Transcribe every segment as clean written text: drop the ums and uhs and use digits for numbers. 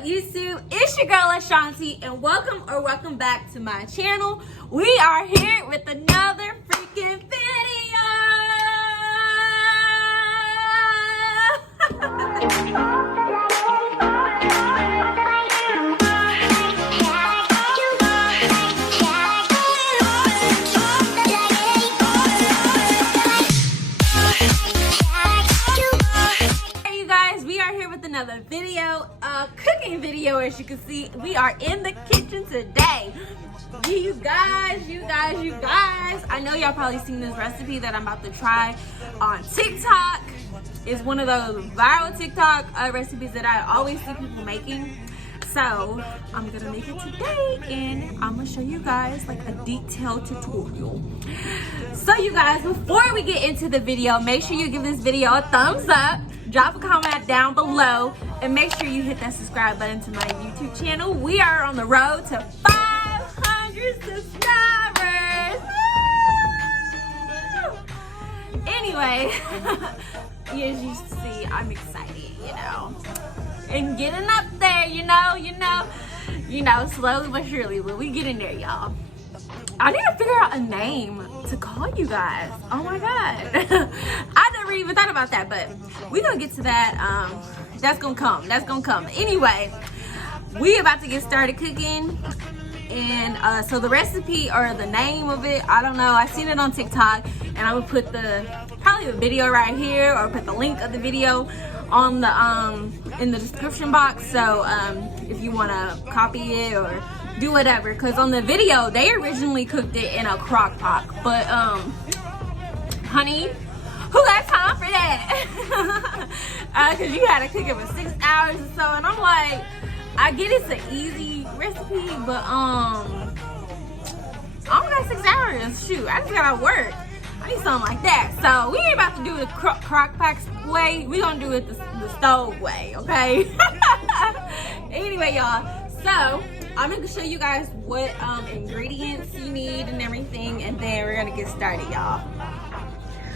up, YouTube? It's your girl Ashanti, and welcome back to my channel. We are here with another freaking video. Hey you guys, we are here with another video, cooking video. As you can see, we are in the kitchen today. You guys, I know y'all probably seen this recipe that I'm about to try on TikTok. It's one of those viral TikTok recipes that I always see people making. So I'm gonna make it today, and I'm gonna show you guys like a detailed tutorial. So you guys, before we get into the video, make sure you give this video a thumbs up, drop a comment down below, and make sure you hit that subscribe button to my YouTube channel. We are on the road to 500 subscribers. Woo! Anyway, as you see, I'm excited, you know, and getting up there, you know, slowly but surely, but we get in there, y'all. I need to figure out a name to call you guys. Oh my God. I never even thought about that, but we're gonna get to that. That's gonna come. Anyway, we about to get started cooking. And so the recipe or the name of it, I don't know. I seen it on TikTok, and I would put probably the video right here, or put the link of the video on the in the description box. So if you want to copy it or do whatever, because on the video they originally cooked it in a crock pot, but honey, who got time for that? Because you gotta cook it for 6 hours or so, and I'm like, I get it's an easy recipe, but I don't got 6 hours. Shoot, I just gotta work. I need something like that. So we ain't about to do it the crock pot way. We gonna do it the stove way, okay? Anyway, y'all, so I'm gonna show you guys what ingredients you need and everything, and then we're gonna get started, y'all.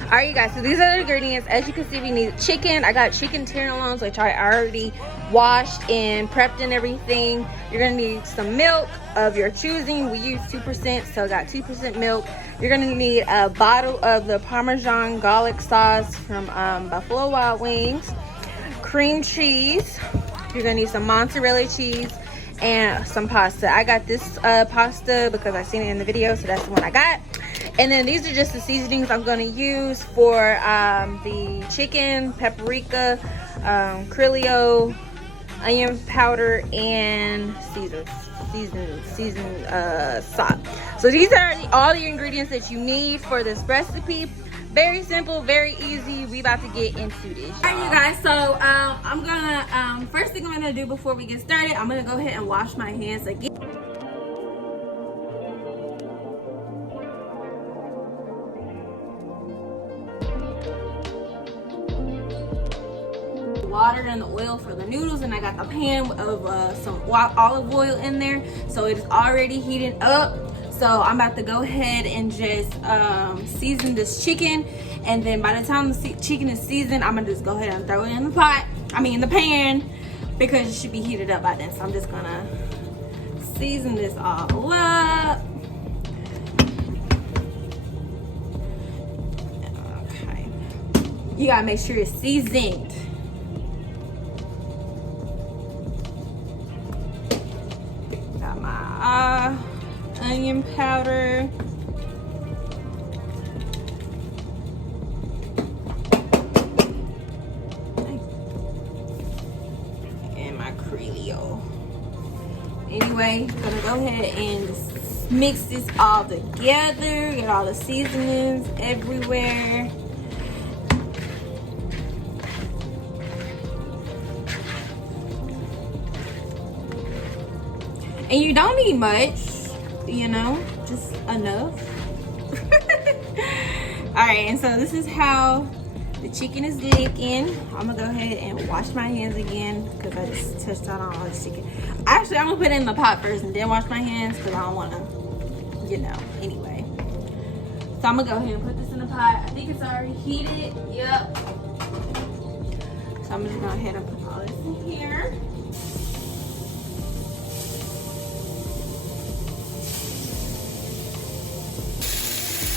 All right, you guys, so these are the ingredients. As you can see, we need chicken. I got chicken tenderloins, which I already washed and prepped and everything. You're gonna need some milk of your choosing. We use 2%, so I got 2% milk. You're gonna need a bottle of the Parmesan garlic sauce from Buffalo Wild Wings, cream cheese. You're gonna need some mozzarella cheese, and some pasta. I got this pasta because I seen it in the video, so that's the one I got. And then these are just the seasonings I'm going to use for the chicken: paprika, Crillo, onion powder, and seasoned salt. So these are all the ingredients that you need for this recipe. Very simple, very easy. We about to get into this. All right, you guys, so I'm gonna first thing I'm gonna do before we get started, I'm gonna go ahead and wash my hands again. Water and the oil for the noodles, and I got the pan of some olive oil in there, so it is already heating up. So I'm about to go ahead and just season this chicken, and then by the time the chicken is seasoned, I'm gonna just go ahead and throw it in the pan, because it should be heated up by then. So I'm just gonna season this all up. Okay, you gotta make sure it's seasoned. Got my onion powder, and my Crillo. Anyway, gonna go ahead and just mix this all together. Get all the seasonings everywhere. And you don't need much, you know, just enough. All right, and so this is how the chicken is licking. I'm gonna go ahead and wash my hands again, because I just touched on all this chicken. Actually, I'm gonna put it in the pot first and then wash my hands, because I don't wanna, you know, anyway. So I'm gonna go ahead and put this in the pot. I think it's already heated, yep. So I'm just gonna go ahead and put all this in here.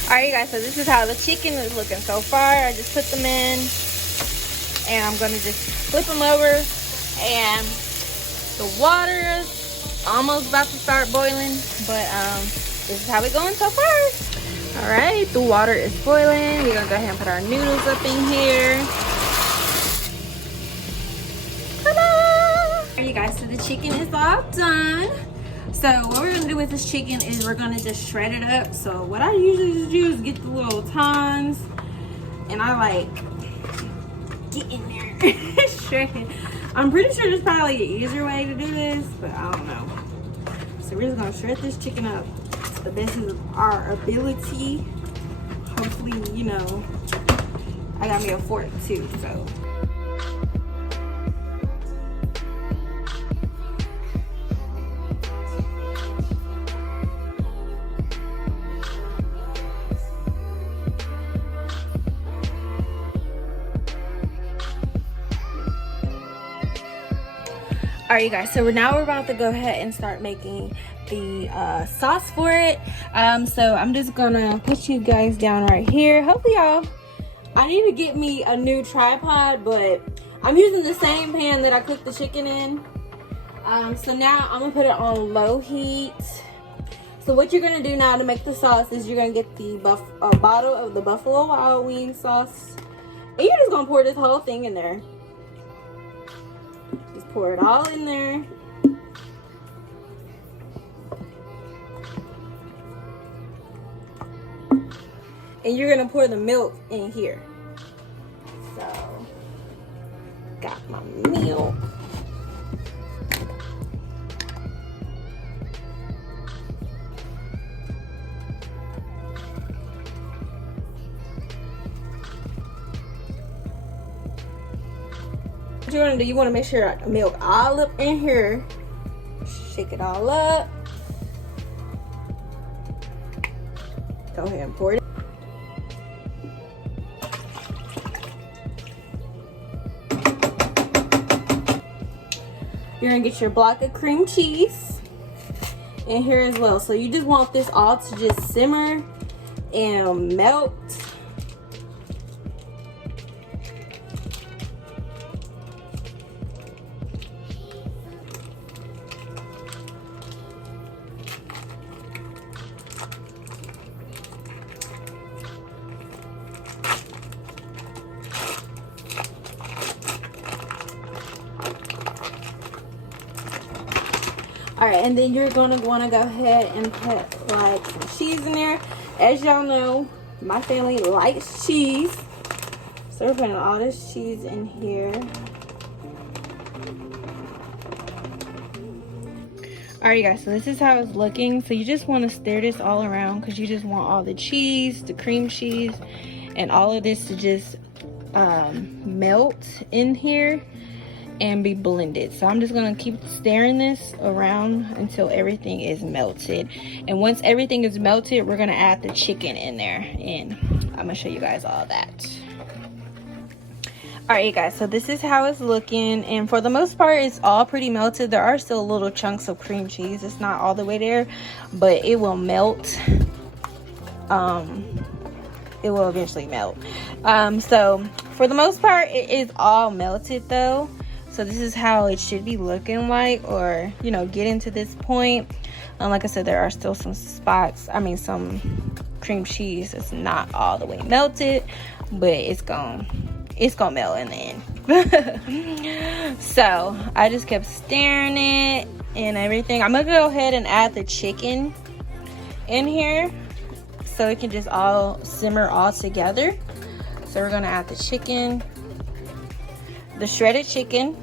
Alright, guys, so this is how the chicken is looking so far. I just put them in, and I'm gonna just flip them over, and the water is almost about to start boiling, but this is how it's going so far. Alright, the water is boiling. We're gonna go ahead and put our noodles up in here. Ta-da! Alright, you guys, so the chicken is all done. So what we're gonna do with this chicken is we're gonna just shred it up. So what I usually just do is get the little tons, and I like get in there, shred it. I'm pretty sure there's probably an easier way to do this, but I don't know. So we're just gonna shred this chicken up to the best of our ability. Hopefully, you know, I got me a fork too, so. Alright, you guys, so now we're about to go ahead and start making the sauce for it. So I'm just gonna put you guys down right here. Hopefully y'all, I need to get me a new tripod, but I'm using the same pan that I cooked the chicken in. So now I'm gonna put it on low heat. So what you're gonna do now to make the sauce is you're gonna get the bottle of the Buffalo Wild Wing sauce, and you're just gonna pour this whole thing in there. Just pour it all in there. And you're gonna pour the milk in here. So, got my milk. What you want to do, you want to make sure the milk all up in here. Shake it all up. Go ahead and pour it. You're going to get your block of cream cheese in here as well. So you just want this all to just simmer and melt. Alright, and then you're going to want to go ahead and put like some cheese in there. As y'all know, my family likes cheese. So we're putting all this cheese in here. Alright guys, so this is how it's looking. So you just want to stir this all around because you just want all the cheese, the cream cheese, and all of this to just melt in here and be blended. So I'm just gonna keep stirring this around until everything is melted. And once everything is melted, we're gonna add the chicken in there, and I'm gonna show you guys all that. Alright, you guys, so this is how it's looking, and for the most part it's all pretty melted. There are still little chunks of cream cheese. It's not all the way there, but it will melt. It will eventually melt. So for the most part it is all melted though. So this is how it should be looking like, or you know, getting to this point. Like I said, there are still some spots, some cream cheese is not all the way melted, but it's gonna melt in the end. So I just kept stirring it and everything. I'm gonna go ahead and add the chicken in here so it can just all simmer all together. So we're gonna add the chicken, the shredded chicken,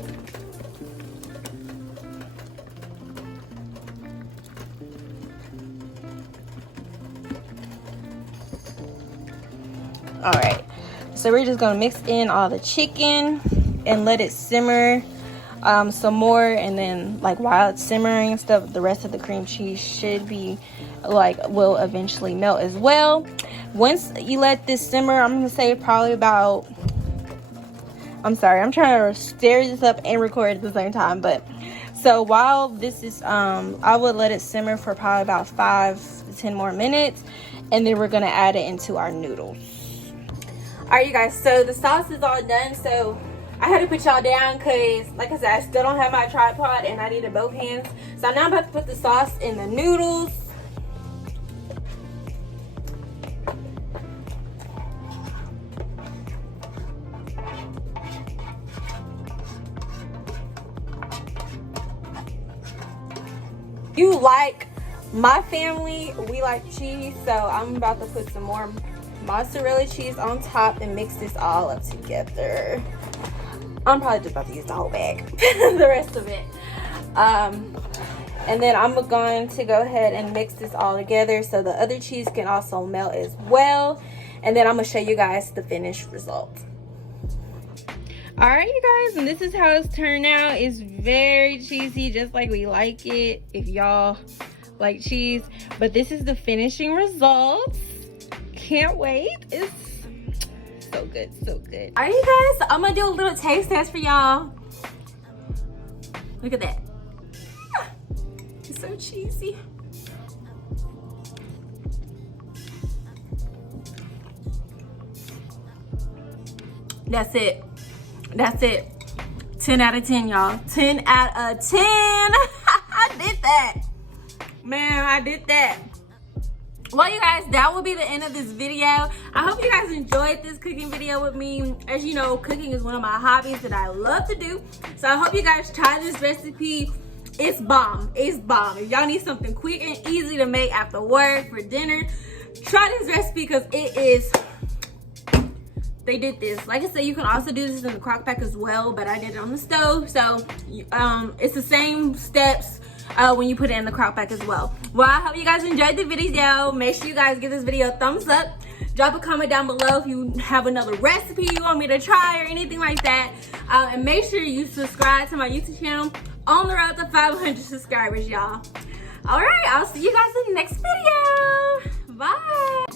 all right, so we're just gonna mix in all the chicken and let it simmer some more, and then like while it's simmering and stuff, the rest of the cream cheese should be will eventually melt as well. Once you let this simmer, I'm gonna say probably about, I'm sorry, I'm trying to stir this up and record at the same time, but so while this is I would let it simmer for probably about 5 to 10 more minutes, and then we're gonna add it into our noodles. All right, you guys, so the sauce is all done. So I had to put y'all down because, like I said, I still don't have my tripod and I needed both hands. So now I'm about to put the sauce in the noodles. You like, my family, we like cheese, so I'm about to put some more mozzarella cheese on top and mix this all up together. I'm probably just about to use the whole bag, the rest of it. And then I'm going to go ahead and mix this all together so the other cheese can also melt as well. And then I'm gonna show you guys the finished result. All right, you guys, and this is how it's turned out. It's very cheesy, just like we like it, if y'all like cheese. But this is the finishing results. Can't wait. It's so good, so good. All right, you guys, I'm gonna do a little taste test for y'all. Look at that. It's so cheesy. That's it. That's it. 10 out of 10, y'all. 10 out of 10. I did that. Man, I did that. Well, you guys, that will be the end of this video. I hope you guys enjoyed this cooking video with me. As you know, cooking is one of my hobbies that I love to do. So I hope you guys try this recipe. It's bomb. It's bomb. If y'all need something quick and easy to make after work, for dinner, try this recipe because it is... They did this. Like I said, you can also do this in the crock pot as well, but I did it on the stove. So it's the same steps when you put it in the crock pot as well. Well, I hope you guys enjoyed the video. Make sure you guys give this video a thumbs up. Drop a comment down below if you have another recipe you want me to try or anything like that. And make sure you subscribe to my YouTube channel on the road to 500 subscribers, y'all. All right, I'll see you guys in the next video. Bye.